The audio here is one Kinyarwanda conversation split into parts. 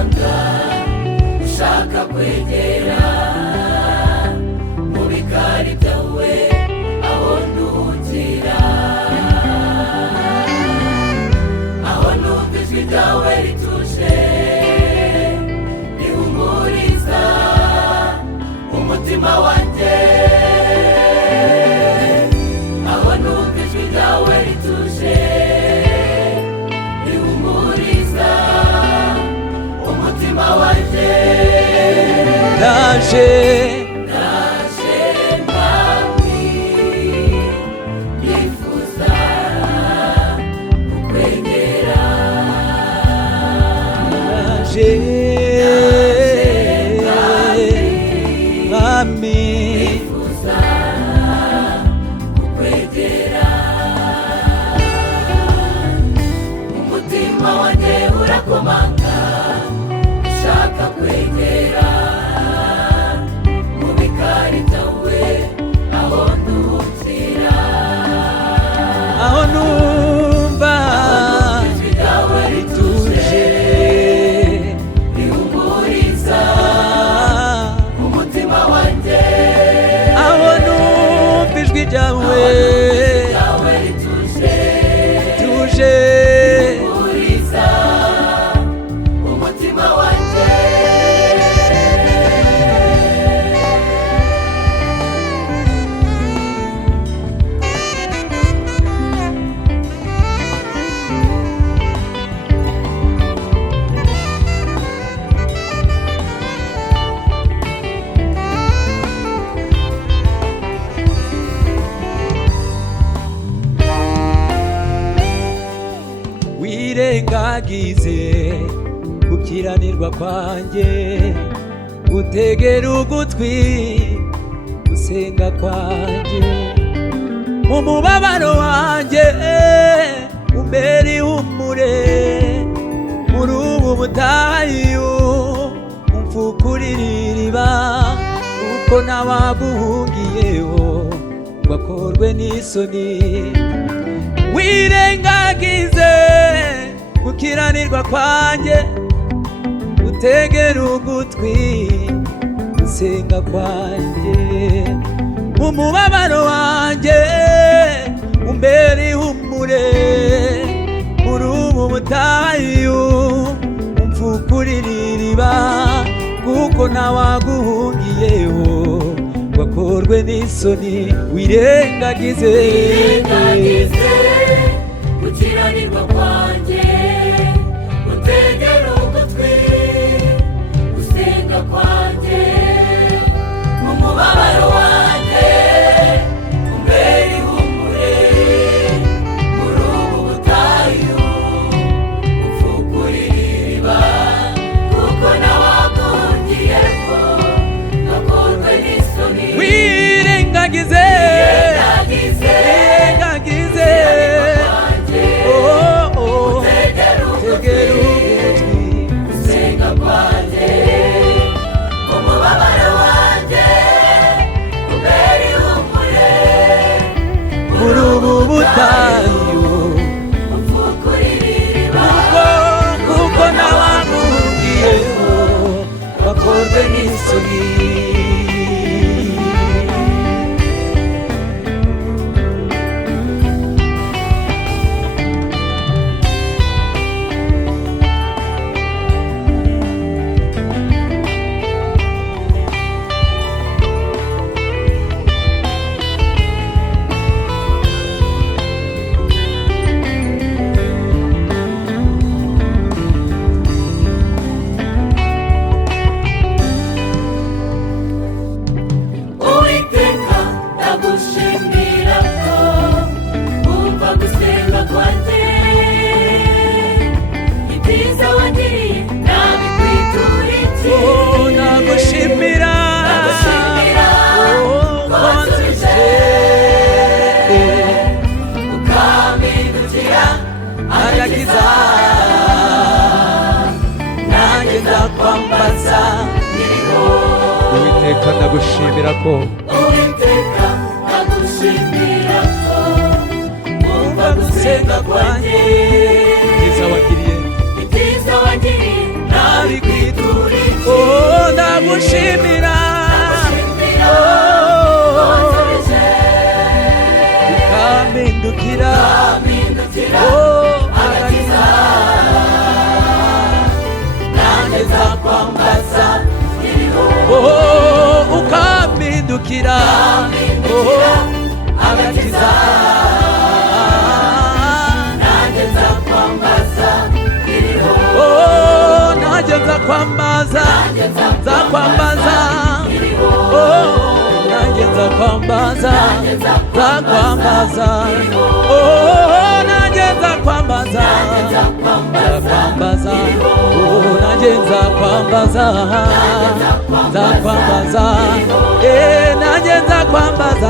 komanga ushaka kwegera mu bikari byawe aho nduhukira, aho numva ijwi ryawe rituje rihumuriza umutima wanjye, aho numva ijwi ryawe rituje rihumuriza umutima wanjye. Naje mwami nifuza kukwegera, naje mwami nifuza kukwegera, umutima wanjye urakomanga ushaka kwegera mu bikari byawe aho nduhukira, aho numva ijwi ryawe rituje rihumuriza umutima wanjye, aho numva ijwi ryawe rituje tuje rihumuriza umutima wanjye. wirengagize gukiranirwa kwanjye, utegera ugutwi gusenga kwanjye, mu mubabaro wanjye umbere ihumure, muri ubu butayu umfukurira iriba, kuko nawaguhungiyeho ngo akorwe n'isoni. wirengagize gukiranirwa kwanjye, utegera ugutwi gusenga kwanjye, mu mubabaro wanjye umbere ihumure, muri ubu butayu umfukurira iriba, kuko nawaguhungiyeho ngo akorwe n'isoni. wirengagize gukiranirwa kwanjye, utegera ugutwi gusenga kwanjye, mu mubabaro wanjye umbere ihumure, muri ubu butayu umfukurira iriba, kuko nawaguhungiyeho gakorwe n'isoni. wirengagize kuko nawaguhungiyeho bakorwe n'isoni. Uwiteka ndagushimira ko wumva gusenga kwanjye, ibyiza wangiriye ntabikwiye. nzakwambaza, nzakwambaza, oh nanjye nzakwambaza, nzakwambaza, oh nanjye nzakwambaza, nzakwambaza, nanjye nzakwambaza,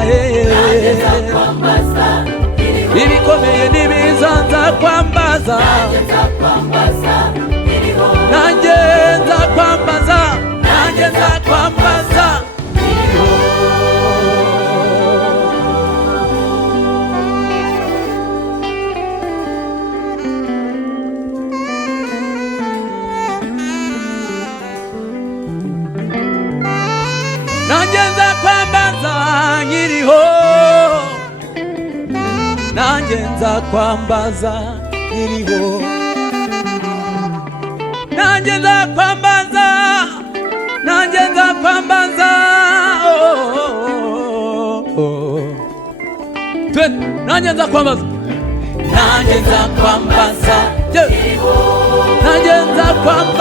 ibikomeye n'ibiza nzakwambaza, nanjye nzakwambaza, nanjye nzakwambaza. Nanjye nzakwambaza nkiriho, nanjye nzakwambaza nkiriho, nanjye nzakwambaza, nanjye nzakwambaza, nanjye nzakwambaza, nanjye nzakwambaza, nanjye nzakwambaza.